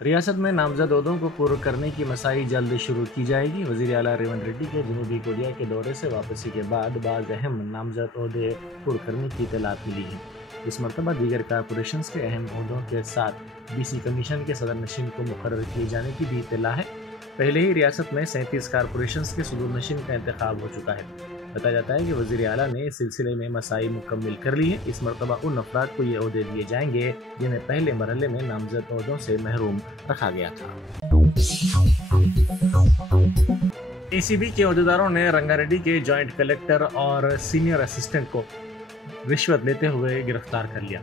रियासत में नामजद ओहदों को पूरा करने की मसाई जल्द शुरू की जाएगी। वज़ीर आला रेवंत रेड्डी के जनूबी कोरिया के दौरे से वापसी के बाद बाज़ अहम नामजद ओहदे पूरा करने की इत्तलात मिली है। इस मरतबा दीगर कारपोरेशन के अहम ओहदों के साथ BC कमीशन के सदर नशीन को मुकर्रर किए जाने की भी इत्तला है। पहले ही रियासत में 37 कारपोरेशन के सदर नशीन का इंतखाब हो चुका है। बताया जाता है कि वज़ीर आला ने इस सिलसिले में मसाई मुकम्मिल कर ली है। इस मरतबा उन अफराद को ये ओहदे दिए जाएंगे जिन्हें पहले मरहले में नामजद ओहदों से महरूम रखा गया था। ACB के ओहदेदारों ने रंगारेड्डी के जॉइंट कलेक्टर और सीनियर असिस्टेंट को रिश्वत लेते हुए गिरफ्तार कर लिया।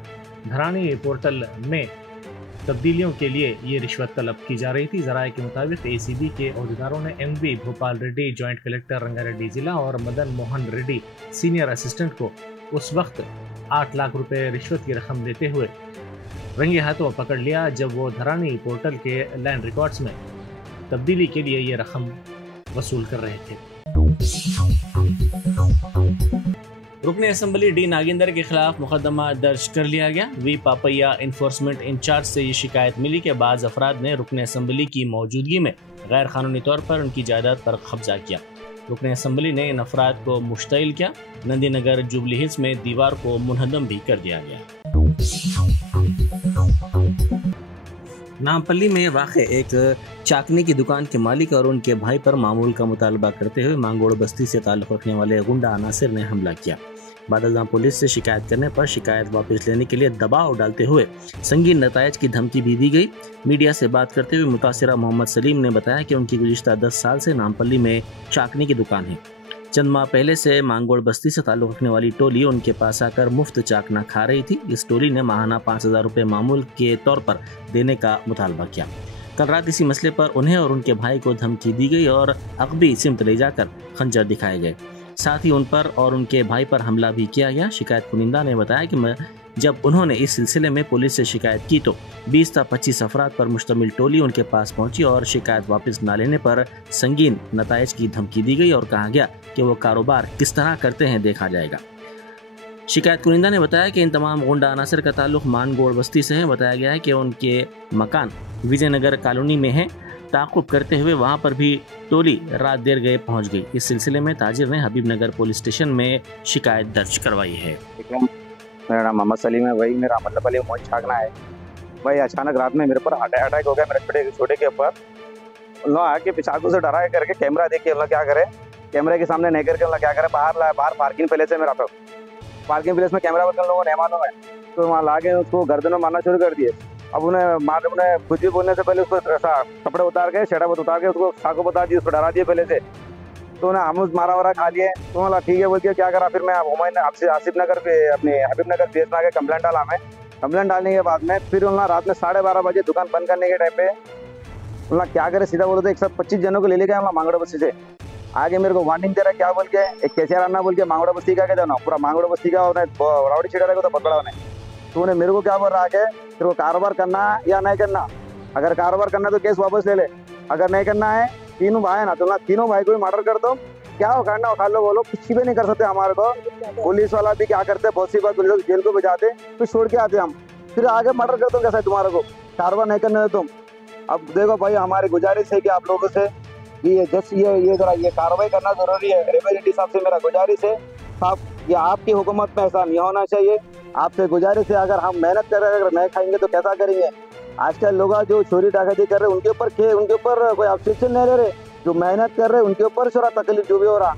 धरानी पोर्टल में तब्दीलियों के लिए ये रिश्वत तलब की जा रही थी। ज़राए के मुताबिक ACB के ओहदेदारों ने MV Bhopal Reddy joint collector Rangareddy जिला और मदन मोहन रेड्डी सीनियर असिस्टेंट को उस वक्त 8 लाख रुपए रिश्वत की रकम देते हुए रंगे हाथों पकड़ लिया जब वो धरानी पोर्टल के लैंड रिकॉर्ड्स में तब्दीली के लिए ये रकम वसूल कर रहे थे। रुकने असम्बली डी नागेंद्र के खिलाफ मुकदमा दर्ज कर लिया गया। वी पापैया इन्फोर्समेंट इंचार्ज से ये शिकायत मिली कि बाज़ अफराद ने रुकने असम्बली की मौजूदगी में गैर कानूनी तौर पर उनकी जायदाद पर कब्जा किया। रुकने असम्बली ने इन अफराद को मुश्तइल किया। नंदी नगर जुबली हिल्स में दीवार को मुनहदम भी कर दिया गया। नामपल्ली में वाक़ एक चाकनी की दुकान के मालिक और उनके भाई पर मामूल का मुतालबा करते हुए मांगोड़ बस्ती से ताल्लुक़ रखने वाले गुंडा अनासिर ने हमला किया। बादलगाम पुलिस से शिकायत करने पर शिकायत वापस लेने के लिए दबाव डालते हुए संगीन नतायज की धमकी भी दी गई। मीडिया से बात करते हुए मुतासिरा मोहम्मद सलीम ने बताया कि उनकी गुज़िश्ता 10 साल से नामपल्ली में चाकनी की दुकान है। चंद माह पहले से मांगोड़ बस्ती से ताल्लुक़ रखने वाली टोली उनके पास आकर मुफ्त चाकना खा रही थी। इस टोली ने माहाना 5,000 रुपये मामूल के तौर पर देने का मुतालबा किया। कल रात इसी मसले पर उन्हें और उनके भाई को धमकी दी गई और अकबी सिमत ले जाकर खंजर दिखाए गए। साथ ही उन पर और उनके भाई पर हमला भी किया गया। शिकायत कुनिंदा ने बताया कि जब उन्होंने इस सिलसिले में पुलिस से शिकायत की तो 20 से 25 अफराद पर मुश्तमिल टोली उनके पास पहुंची और शिकायत वापस न लेने पर संगीन नतायज की धमकी दी गई और कहा गया कि वो कारोबार किस तरह करते हैं देखा जाएगा। शिकायत कुनिंदा ने बताया कि इन तमाम गुंडा अनासर का ताल्लुक मानगोड़ बस्ती से है। बताया गया है कि उनके मकान विजयनगर कॉलोनी में है। ताक़ुब करते हुए वहां पर भी टोली रात देर गए पहुंच गई। इस सिलसिले में ताजिर ने हबीबनगर पुलिस स्टेशन में शिकायत दर्ज करवाई है। मेरा नाम मोहम्मद सलीम है। वही मेरा मतलब वाले मोहन छागना है। भाई अचानक रात में मेरे पर अटैक हो गया मेरे छोटे के ऊपर। उन लोग आके चाकू से डरा करके कैमरा देख के उन लोग क्या करे, कैमरे के सामने नहीं करके उन लोग क्या करे, बाहर पार्किंग प्लेस है मेरा तो, पार्किंग प्लेस में कैमरा बदल लोगों ने मालूम है तो वहाँ ला के उसको गर्दन में मारना शुरू कर दिए। अब उन्हें कुछ भी बोलने से पहले उसको ऐसा कपड़े उतार के शर्ट उतार के उसको चाकू बता दिए, उसको डरा दिए पहले से। तो उन्हें हम मारा वारा खा लिए। तो बोला ठीक है बोल के क्या करा, फिर मैं आसिफ नगर पे अपने हबीबनगर PS में आके कंप्लेंट डाला। मैं कंप्लेंट डालने के बाद में फिर उन्होंने रात में 12:30 बजे दुकान बंद करने के टाइम पे उन्होंने क्या करे, सीधा बोलो तो 125 जनों को ले गए मांगड़ो बस्ती से। आगे मेरे को वार्निंग दे रहा क्या बोल के, एक कैसियर आना बोल के मांगड़ो बस्ती का क्या पूरा मांगड़ो बस्ती का उन्हें रावड़ी छिड़ा रहेगा तो पकड़ा उन्हें। तो उन्हें मेरे को क्या बोल रहा है फिर वो कारोबार करना या नहीं करना, अगर कारोबार करना तो केस वापस ले ले, अगर नहीं करना है तीनों भाई है ना तो ना तीनों भाई को भी मर्डर कर दो, क्या हो करना खा लो, वो लोग कुछ भी नहीं कर सकते हमारे को। पुलिस वाला भी क्या करते बहुत सी बात पुलिस जेल को बजाते फिर छोड़ के आते हम, फिर आगे मर्डर कर दो कैसा है तुम्हारे को, कारोबार नहीं करने दो तुम। अब देखो भाई हमारी गुजारिश है कि आप लोगों से ये जस्ट ये जरा ये कार्रवाई करना जरूरी है। रेवंत साहब से मेरा गुजारिश है साहब, ये आपकी हुकूमत में ऐसा नहीं होना चाहिए। आपसे गुजारिश है अगर हम मेहनत कर रहे हैं, अगर नहीं खाएंगे तो कैसा करेंगे। आजकल लोग जो चोरी डकैती कर रहे हैं उनके ऊपर कोई ऑब्जेक्शन नहीं ले रहे, जो मेहनत कर रहे हैं उनके ऊपर थोड़ा तकलीफ जो भी हो रहा।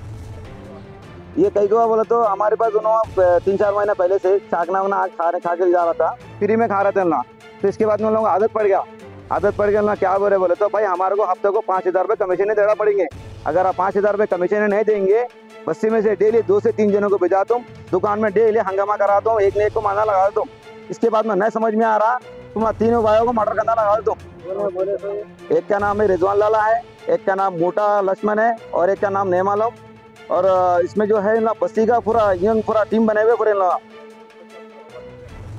ये कई को बोले तो हमारे पास उन्होंने 3-4 महीने पहले से चाकना वना खा के जा रहा था, फ्री में खा रहे थे ना। तो इसके बाद में उन लोगों को आदत पड़ गया ना, क्या बोले तो भाई हमारे को हफ्ते को 5,000 रुपये कमीशन देना पड़ेंगे। अगर आप 5,000 रुपये कमीशन नहीं देंगे, बस्ती में से डेली 2 से 3 जनों को भेजा दूँ, दुकान में डेली हंगामा करा दूँ, एक ने एक को मारना लगा दूँ। इसके बाद में नहीं समझ में आ रहा तुम तीनों भाइयों को मर्डर करना लगा दूँ। एक का नाम है रिजवान लाला है, एक का नाम मोटा लक्ष्मण है और एक का नाम नेमालम। और इसमें जो है ना बस्ती का पूरा टीम बने हुए पूरे लोग।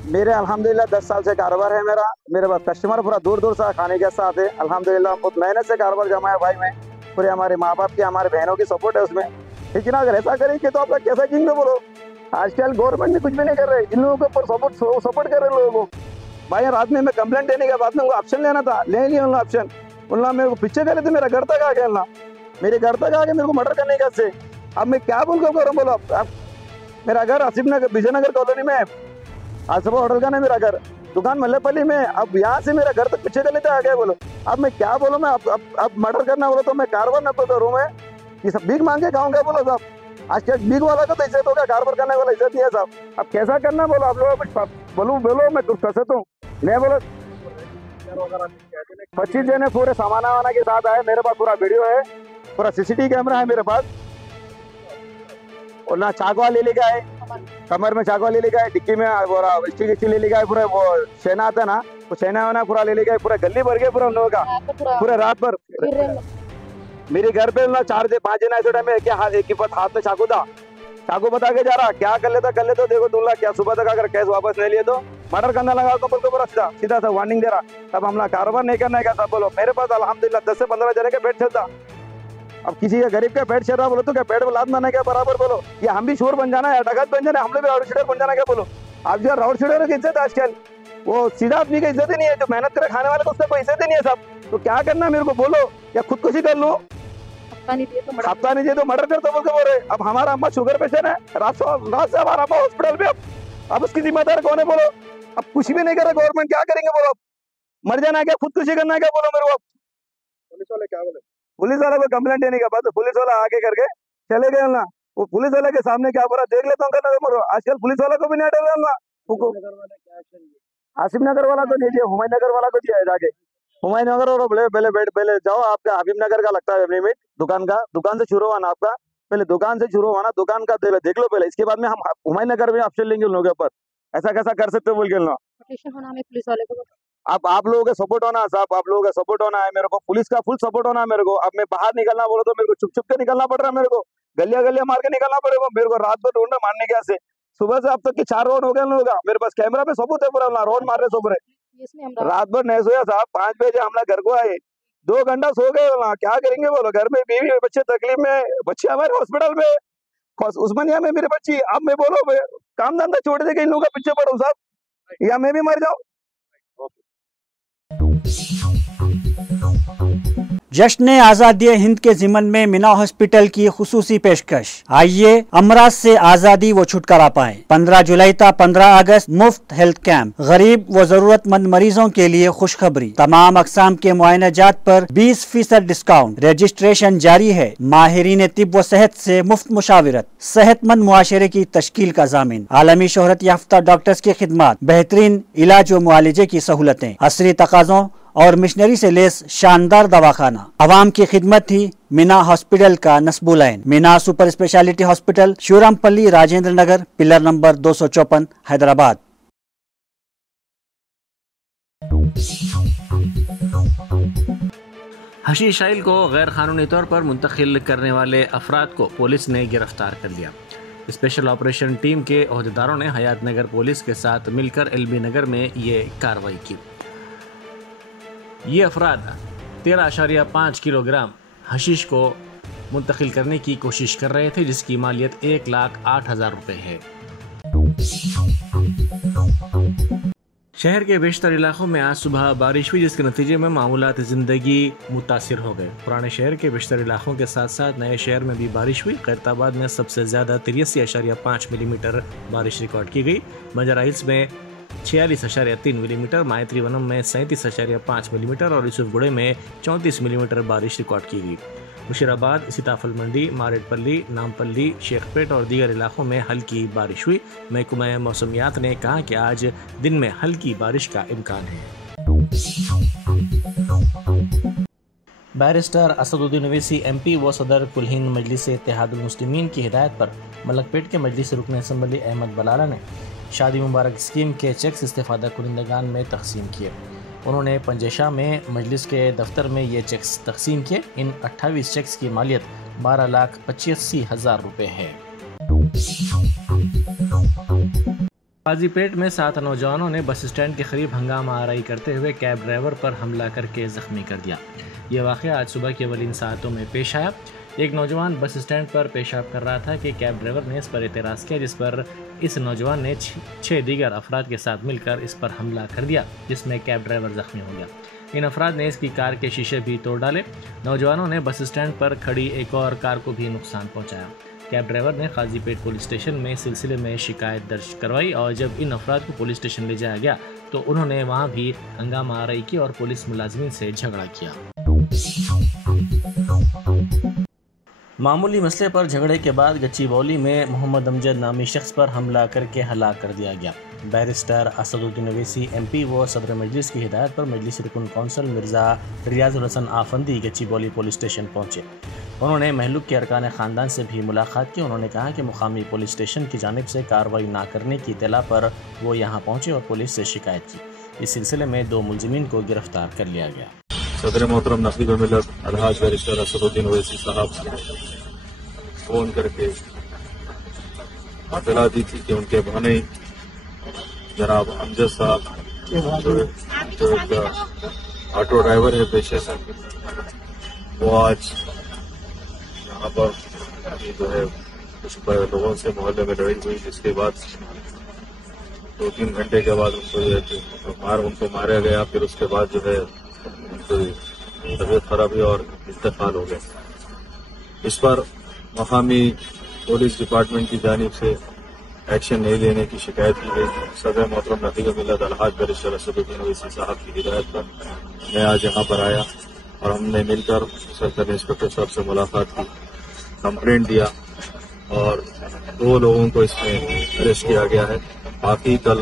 मेरे अल्हम्दुलिल्लाह 10 साल से कारोबार है मेरे पास कस्टमर पूरा दूर से खाने के साथ है। अल्हम्दुलिल्लाह बहुत मेहनत से कारोबार जमाया भाई मैं, पूरे हमारे माँ बाप की हमारे बहनों की सपोर्ट है उसमें। लेकिन अगर ऐसा करेंगे तो आप लोग कैसा किंग बोलो, आजकल गवर्नमेंट ने कुछ भी नहीं कर रहे, इन लोगों के ऊपर सपोर्ट कर रहे लोगों को। भाई रात में मैं कंप्लेंट देने के बाद में उनको ऑप्शन लेना था, ले लिया उन्होंने ऑप्शन। उन्होंने मेरे को पीछे करे थे, मेरा घर तक आ गया, मेरे घर तक आके मेरे को मर्डर करने का से। अब मैं क्या बोल के करूँ बोलो। अब मेरा घर आसिफ नगर विजयनगर कॉलोनी में है, आसिफ होटल का ना मेरा घर, दुकान मल्लेपल्ली में। अब यहाँ से मेरा घर तक पीछे गले तक आ गया बोलो। अब मैं क्या बोलूँ मैं, अब मर्डर करना बोलो तो मैं कारवार न करूँ मैं, ये सब भीख मांग के खाऊंगा बोलो साहब। आज के भीख वाला को तो इज्जत होगा, कारवार करने वाला इज्जत नहीं है साहब। अब कैसा करना बोलो आप लोग, कुछ बोलो मैं कुछ कर सकता हूँ नहीं बोलो। 25 जने पूरे सामान वाना के साथ आए, मेरे पास पूरा वीडियो है, पूरा CCTV कैमरा है मेरे पास। और ना चाकवा ले लेके आए, कमर में चाकवा ले लेके आए, डिक्की में पूरा स्टिक ले लेके आए, पूरा वो सेना आता ना, वो सेना वाना पूरा ले लेके आए, पूरा गली भर गया पूरा उन लोगों का, पूरा रात भर। मेरे घर पे ना 4 से 5 जन ऐसे टाइम में क्या एक ही हाथ में चाकू था, चाकू बता के जा रहा, क्या कर लेता देखो दूल्हा, क्या सुबह तक अगर कैश वापस नहीं लिए तो मर्डर करने लगा तो बोल पूरा सीधा सा वार्निंग दे रहा। तब हमला कारोबार नहीं करने का था बोलो। मेरे पास अल्हम्दुलिल्लाह 10 से 15 जने का पेट चलता। अब किसी का गरीब का पेट चल रहा बोलो तो क्या पेट में लात मारने क्या बराबर बोलो। या हम भी शोर बन जाना है, डकैत बन जाना, हम लोग भी राउड शीटर बन जाना क्या बोलो। आप जो राउड शीटर की इज्जत आजकल वो सीधा आदमी की इज्जत ही नहीं है, जो मेहनत करे खाने वाले को उसका कोई इज्जत ही नहीं है साहब। तो क्या करना मेरे को बोलो, या खुदकुशी कर लो, हफ्ता नहीं दिए तो मर्डर करता बोल के बोल रहे। अब हमारा अम्मा शुगर पेशेंट है, रात से हमारा अम्मा हॉस्पिटल में। अब उसकी जिम्मेदार कौन है बोलो। अब कुछ भी नहीं करे गवर्नमेंट, क्या करेंगे बोलो। मर जाना है क्या, खुदकुशी करना है क्या बोलो मेरे को। पुलिस वाले क्या बोले, पुलिस वाले को कंप्लेंट देने के बाद पुलिस वाला आगे करके चले गए ना। वो पुलिस वाले के सामने क्या पूरा देख लेता हूँ। आजकल पुलिस वाला को भी नहीं डर ना। आसिफ नगर वाला को नहीं दिया, हुमायूं नगर वाला को दिया है जाके। हुमायूं नगर और पहले जाओ, आपका हबीब नगर का लगता है लिमिट दुकान से शुरू हुआ ना आपका, पहले दुकान से शुरू हुआ ना, दुकान का देख लो पहले, इसके बाद में हम हुमायूं नगर में ऑप्शन लेंगे उन लोगों के ऊपर। ऐसा कैसा कर सकते हो बोल के ना। पुलिस वाले को अब आप लोगों का सपोर्ट होना साहब, आप लोगों का सपोर्ट होना है मेरे को, पुलिस का फुल सपोर्ट होना है मेरे को। अब मैं बाहर निकलना बोलो तो मेरे को छुप के निकलना पड़ रहा है, मेरे को गलिया मार के निकलना पड़ेगा मेरे को। रात भर ढूंढना मारने के से सुबह से अब तक के 4 रोड हो गए लोग, मेरे पास कैमरा पे सबूत है पूरा, रोड मार रहे सब रहे। रात भर नहीं सोया साहब, 5 बजे हम लोग घर को आए, 2 घंटा सो गए ना। क्या करेंगे बोलो, घर में बीवी बच्चे तकलीफ में, बच्चे हमारे हॉस्पिटल में, उस्मानिया में मेरे बच्ची। अब मैं बोलो काम धंधा छोड़ दे के इन लोगों का पीछे पड़ो साहब, या मैं भी मर जाऊं। जश्न आज़ादी हिंद के ज़िमन में मीना हॉस्पिटल की खुसूसी पेशकश। आइए अमराज से आज़ादी व छुटकारा पाएं। 15 जुलाई था 15 अगस्त मुफ्त हेल्थ कैंप, गरीब व जरूरतमंद मरीजों के लिए खुशखबरी। तमाम अकसाम के मुआयनाजात पर 20% डिस्काउंट। रजिस्ट्रेशन जारी है। माहिरीन तिब व सेहत से मुफ्त मुशावरत। सेहतमंद मुआशरे की तश्कील का जामिन। आलमी शोहरत याफ्ता डॉक्टर्स की खिदमत, बेहतरीन इलाज व मुआलजे की सहूलतें, असरी तकाज़ों और मिशनरी से लेस शानदार दवाखाना। आवाम की खिदमत थी मीना हॉस्पिटल का नस्बुलैन। Meena super speciality hospital, Shivarampalli, Rajendra Nagar, pillar number 254, Hyderabad. हशीश आइल को गैर कानूनी तौर पर मुंतकिल करने वाले अफराद को पुलिस ने गिरफ्तार कर लिया। स्पेशल ऑपरेशन टीम के अहदेदारों ने हयात नगर पुलिस के साथ मिलकर LB नगर में ये कार्रवाई की। ये अफराद 13.5 किलोग्राम हशीश को मुंतकिल करने की कोशिश कर रहे थे, जिसकी मालियत 1,08,000 रुपये है। शहर के बेशतर इलाकों में आज सुबह बारिश हुई, जिसके नतीजे में मामूलात ज़िंदगी मुतासिर हो गए। पुराने शहर के बेशतर इलाकों के साथ साथ नए शहर में भी बारिश हुई। खैरताबाद में सबसे ज़्यादा 83.5 मिलीमीटर बारिश रिकॉर्ड की गई। बंजारा हिल्स में 46.3 मिलीमीटर, मायत्री वनम में 37.5 मिलीमीटर और यूसुफगुड़े में 34 मिलीमीटर बारिश रिकॉर्ड की गई। मुशीराबाद, सीताफल मंडी, मारेडपल्ली, नामपल्ली, शेखपेट और दीगर इलाकों में हल्की बारिश हुई। महकमा मौसमियात ने कहा कि आज दिन में हल्की बारिश का इम्कान है। बैरिस्टर असदुद्दीन ओवैसी MP व सदर कुल हिंद मजलिस इत्तेहादुल मुस्लिमीन की हिदायत पर मलकपेट के मजलिस रुकन असम्बली अहमद बलाला ने शादी मुबारक स्कीम के चेक्स इस्तेफादा कुरिंदगान में तकसीम किए। उन्होंने पंजेशाह में मजलिस के दफ्तर में ये चेक्स तकसीम किए। इन 28 चेक्स की मालियत 12,85,000 रुपये है। काजीपेट में 7 नौजवानों ने बस स्टैंड के करीब हंगामा आराई करते हुए कैब ड्राइवर पर हमला करके जख्मी कर दिया। ये वाक़या आज सुबह की अवलिन सातों में पेश आया। एक नौजवान बस स्टैंड पर पेशाब कर रहा था कि कैब ड्राइवर ने इस पर एतराज़ किया, जिस पर इस नौजवान ने 6 दीगर अफराद के साथ मिलकर इस पर हमला कर दिया, जिसमें कैब ड्राइवर जख्मी हो गया। इन अफराद ने इसकी कार के शीशे भी तोड़ डाले। नौजवानों ने बस स्टैंड पर खड़ी एक और कार को भी नुकसान पहुंचाया। कैब ड्राइवर ने काजीपेट पुलिस स्टेशन में सिलसिले में शिकायत दर्ज करवाई और जब इन अफराद को पुलिस स्टेशन ले जाया गया तो उन्होंने वहां भी हंगामा आराई की और पुलिस मुलाजिमीन से झगड़ा किया। मामूली मसले पर झगड़े के बाद गच्चीबौली में मोहम्मद अमजद नामी शख्स पर हमला करके हलाक कर दिया गया। बैरिस्टर असदुद्दीन अवैसी MP व सदर मजलिस की हिदायत पर मजलिस रुकन council Mirza Riyazul Hasan Afandi Gachibowli police station पहुंचे। उन्होंने महलूक के अरकान ख़ानदान से भी मुलाकात की। उन्होंने कहा कि मुकामी पुलिस स्टेशन की जानिब से कार्रवाई ना करने की इत्तला पर वो यहाँ पहुँचे और पुलिस से शिकायत की। इस सिलसिले में 2 मुलजिमीन को गिरफ्तार कर लिया गया। सदर मोहतरम नकीब मिलत अलहाज बैरिस्टर असदुद्दीन अवैसी साहब से फोन करके इत्तला दी थी कि उनके भाने जनाब अमजद साहब जो एक ऑटो ड्राइवर है पेशे से, वो आज यहाँ पर जो है कुछ लोगों से मोहल्ले में लड़ाई हुई, जिसके बाद 2-3 घंटे के बाद उनको मारा गया। फिर उसके बाद जो है तबीयत खराब हुई और इंतकाल हो गया। इस पर मकामी पुलिस डिपार्टमेंट की जानिब से एक्शन नहीं लेने की शिकायत की गई। सदर मोहतरम नकीब मिलत अलहाज बैरिस्टर असदुद्दीन अवैसी साहब की हिदायत पर मैं आज यहाँ पर आया और हमने मिलकर सरकारी इंस्पेक्टर साहब से मुलाकात की, कंप्लेंट दिया और 2 लोगों को इसमें अरेस्ट किया गया है। बाकी कल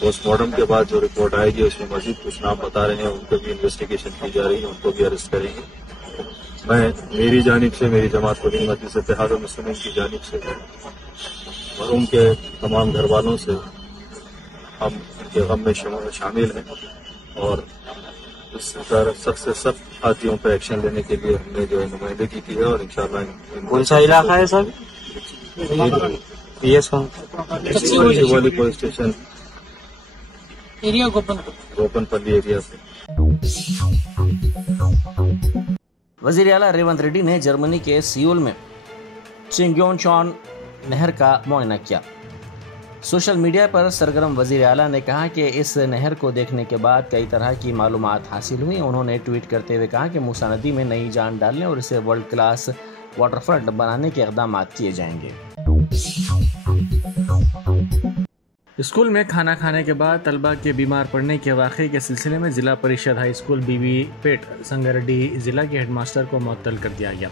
पोस्टमार्टम के बाद जो रिपोर्ट आएगी उसमें मजीद कुछ नाम बता रहे हैं, उनको भी इन्वेस्टिगेशन की जा रही है, उनको भी अरेस्ट करेंगे। मैं मेरी जानिब से, मेरी जमात कुली मजलिस इत्तेहाद मुस्लिमीन की जानिब से मरहूम के तमाम घर वालों से हम उनके गम में शामिल हैं और इस तरह सख्त से सख्त हाथियों पर एक्शन लेने के लिए हमने जो है नुमाइंदगी की है और इंशाअल्लाह। कौन सा इलाका है sir? Gachibowli police station area, Gopanpally area से। वज़ीर आला रेवंत रेड्डी ने जर्मनी के सियोल में चिंग्योनचॉन नहर का मुआयना किया। सोशल मीडिया पर सरगर्म वज़ीर आला ने कहा कि इस नहर को देखने के बाद कई तरह की मालूमात हासिल हुई। उन्होंने ट्वीट करते हुए कहा कि मूसा नदी में नई जान डालने और इसे वर्ल्ड क्लास वाटरफ्रंट बनाने के इक़दाम किए जाएंगे। स्कूल में खाना खाने के बाद तलबा के बीमार पड़ने के वाक़े के सिलसिले में ज़िला परिषद हाई स्कूल बीबी पेट संगारेड्डी ज़िला के हेडमास्टर को मुअत्तल कर दिया गया।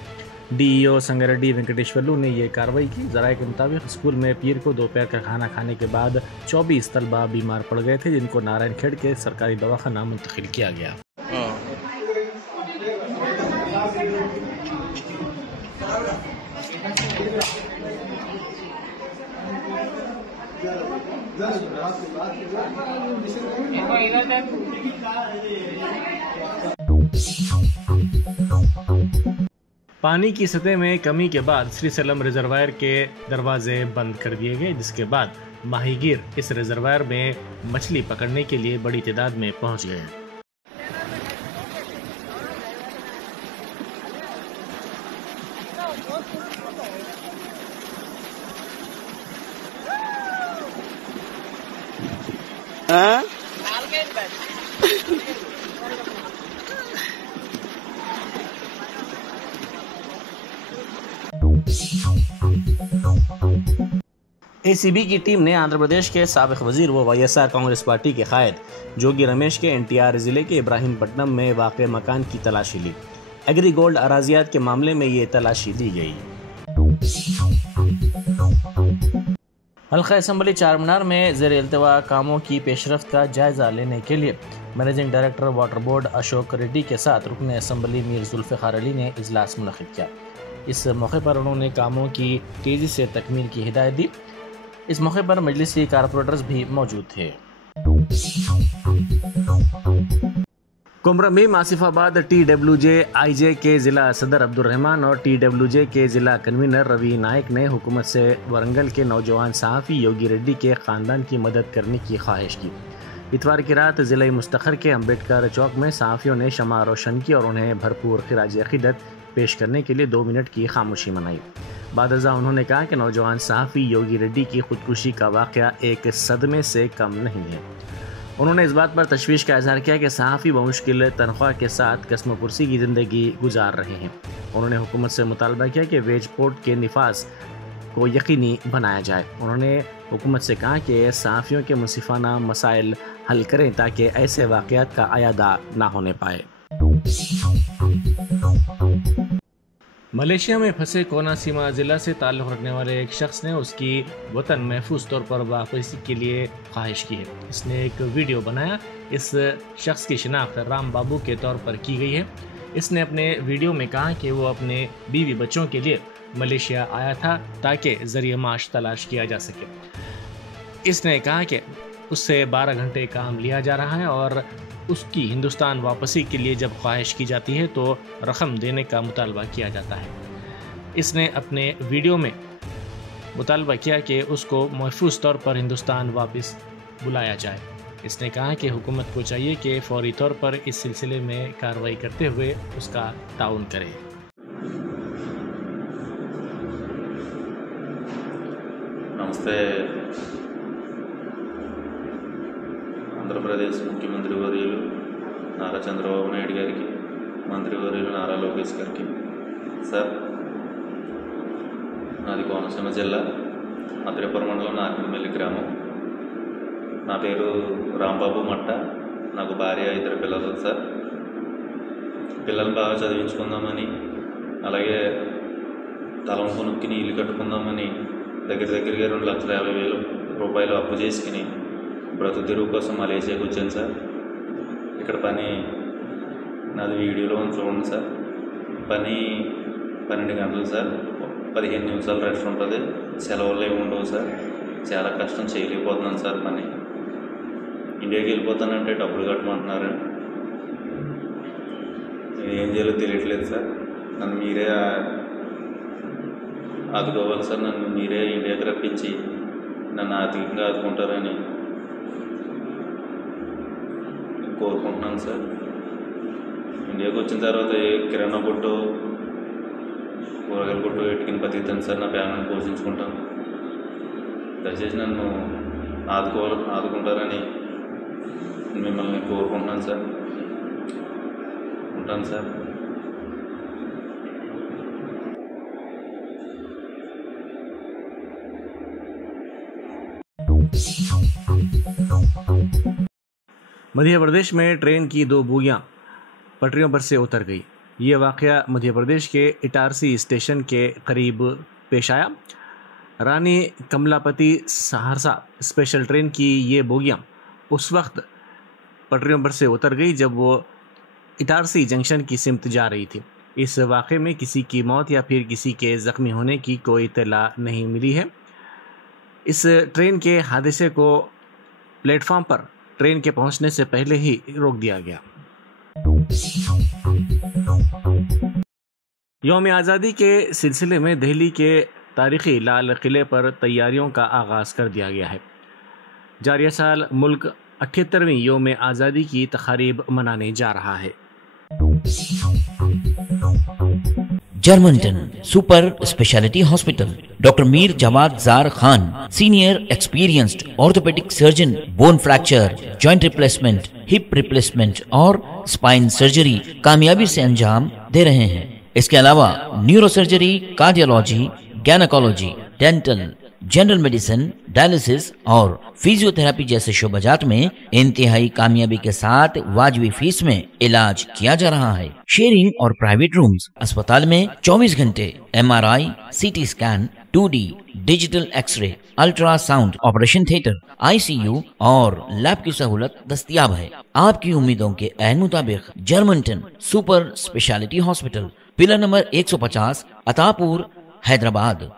DEO संगारेड्डी वेंकटेश्वरलू ने यह कार्रवाई की। ज़राए के मुताबिक स्कूल में पीर को दोपहर का खाना खाने के बाद 24 तलबा बीमार पड़ गए थे, जिनको नारायणखेड़ के सरकारी दवाखाना मुंतकिल किया गया। पानी की सतह में कमी के बाद श्रीसलम रिजर्वायर के दरवाजे बंद कर दिए गए, जिसके बाद माहीगीर इस रिजर्वायर में मछली पकड़ने के लिए बड़ी तादाद में पहुंच गए। ACB की टीम ने आंध्र प्रदेश के साबिक वजीर व YSR कांग्रेस पार्टी के कायद जोगी रमेश के NTR जिले के इब्राहिमपट्टनम में वाक़े मकान की तलाशी ली। एग्री गोल्ड अराजियात के मामले में ये तलाशी दी गई। हल्का असम्बली चारमीनार में ज़ेर इल्तवा कामों की पेशरफ्त का जायजा लेने के लिए managing director water board Ashok Reddy के साथ रुकन असम्बली मीर जुल्फ़िकार अली ने इजलास मुनक़िद किया। इस मौके पर उन्होंने कामों की तेज़ी से तकमील की हिदायत दी। इस मौके पर मजलिसी कारपोरेटर्स भी मौजूद थे। कुमरमीम आसिफाबाद TWJ-IJ के ज़िला सदर अब्दुर्रहमान और TWJ के ज़िला कन्वीनर रवि नायक ने हुकूमत से वरंगल के नौजवान सहाफ़ी योगी रेड्डी के ख़ानदान की मदद करने की ख्वाहिश की। इतवार की रात ज़िले मुस्तखर के अम्बेडकर चौक में सहाफ़ियों ने शमा रोशन की और उन्हें भरपूर खिराज अक़ीदत पेश करने के लिए 2 मिनट की खामोशी मनाई। बादजा उन्होंने कहा कि नौजवान सहाफ़ी योगी रेड्डी की खुदकुशी का वाक़या एक सदमे से कम नहीं है। उन्होंने इस बात पर तशवीश का इजहार किया कि सहाफ़ी बमुश्किल तनख्वाह के साथ कसम पुरसी की ज़िंदगी गुजार रहे हैं। उन्होंने हुकूमत से मुतालबा किया कि वेज पोर्ट के निफाज को यकीनी बनाया जाए। उन्होंने हुकूमत से कहा कि सहाफ़ियों के मुंसिफाना मसाइल हल करें ताकि ऐसे वाक़यात का आयादा ना होने पाए। मलेशिया में फंसे कोना सीमा ज़िला से ताल्लुक़ रखने वाले एक शख्स ने उसकी वतन महफूज तौर पर वापसी के लिए ख्वाहिश की है। इसने एक वीडियो बनाया। इस शख्स की शिनाख्त राम बाबू के तौर पर की गई है। इसने अपने वीडियो में कहा कि वो अपने बीवी बच्चों के लिए मलेशिया आया था ताकि ज़रिए माश तलाश किया जा सके। इसने कहा कि उससे 12 घंटे काम लिया जा रहा है और उसकी हिंदुस्तान वापसी के लिए जब ख्वाहिश की जाती है तो रकम देने का मुतालबा किया जाता है। इसने अपने वीडियो में मुतालबा किया कि उसको महफूज तौर पर हिंदुस्तान वापस बुलाया जाए। इसने कहा कि हुकूमत को चाहिए कि फौरी तौर पर इस सिलसिले में कार्रवाई करते हुए उसका ताउन करे। नमस्ते। ఆంధ్రప్రదేశ్ ముఖ్యమంత్రి వర్యులు నారా చంద్రబాబు నాయుడు గారికి, మంత్రి వర్యులు నారా లోకేష్ గారికి, సార్ నాది కోనసీమ జిల్లా అద్రిపురం మండలం నార్కినపల్లి గ్రామం. నా పేరు రాంబాబు మట్ట. నాకు భార్య 2 పిల్లలు సార్. పిల్లల్ని బాగా చదివించుకుందామని, అలాగే తలంపు నొక్కిని ఇల్లు కట్టుకుందామని దగ్గరగా 2,50,000 రూపాయలు అప్పు చేసుకుని బ్రతుకు తెరువు కోసం మలేషియాకి వచ్చాను సార్. ఇక్కడ పని నాది వీడియోలో చూడండి సార్. పని 12 గంటలు సార్. 15 నిమిషాలు రెస్ట్ ఉంటుంది. సెలవులు ఏమి ఉండవు సార్. చాలా కష్టం, చేయలేకపోతున్నాను సార్ పని. ఇండియాకి వెళ్ళిపోతానంటే డబ్బులు కట్టమంటున్నారు. ఏం చేయాలో తెలియట్లేదు సార్. నన్ను మీరే ఆదుకోవాలి సార్. నన్ను మీరే ఇండియాకి రప్పించి నన్ను ఆర్థికంగా ఆదుకుంటారని కోరుకుంటున్నాను సార్. ఇండియాకి వచ్చిన తర్వాత ఏ కిరాణా కొట్టు, కూరగాయల కొట్టు పెట్టుకుని బతుకుతాను సార్. నా ఫ్యామిలీని పోషించుకుంటాను. దయచేసి నన్ను ఆదుకుంటారని మిమ్మల్ని కోరుకుంటున్నాను సార్. ఉంటాను సార్. मध्य प्रदेश में ट्रेन की 2 बोगियां पटरियों पर से उतर गई। ये वाक़या मध्य प्रदेश के इटारसी स्टेशन के करीब पेश आया। रानी कमलापति सहरसा स्पेशल ट्रेन की ये बोगियां उस वक्त पटरियों पर से उतर गई जब वो इटारसी जंक्शन की सिमत जा रही थी। इस वाक़े में किसी की मौत या फिर किसी के ज़ख्मी होने की कोई इत्तला नहीं मिली है। इस ट्रेन के हादसे को प्लेटफॉर्म पर ट्रेन के पहुंचने से पहले ही रोक दिया गया। यौम आज़ादी के सिलसिले में दिल्ली के तारीख़ी लाल किले पर तैयारियों का आगाज़ कर दिया गया है। जारिया साल मुल्क 78वीं यौम आज़ादी की तक़रीब मनाने जा रहा है। Germanten super speciality hospital, doctor Mir Jawad Zar Khan, senior experienced orthopaedic surgeon, bone fracture, joint replacement, hip replacement और स्पाइन सर्जरी कामयाबी से अंजाम दे रहे हैं। इसके अलावा neuro surgery, cardiology, gynaecology, dental, general medicine, dialysis और फिजियोथेरेपी जैसे शोबाजात में इंतहाई कामयाबी के साथ वाजबी फीस में इलाज किया जा रहा है। शेयरिंग और प्राइवेट रूम्स, अस्पताल में 24 घंटे MRI, CT scan, 2D digital x-ray, ultrasound, operation theatre, ICU और लैब की सहूलत दस्तयाब है। आपकी उम्मीदों के ऐन मुताबिक Germanten super speciality hospital, pillar number 150, Attapur, Hyderabad.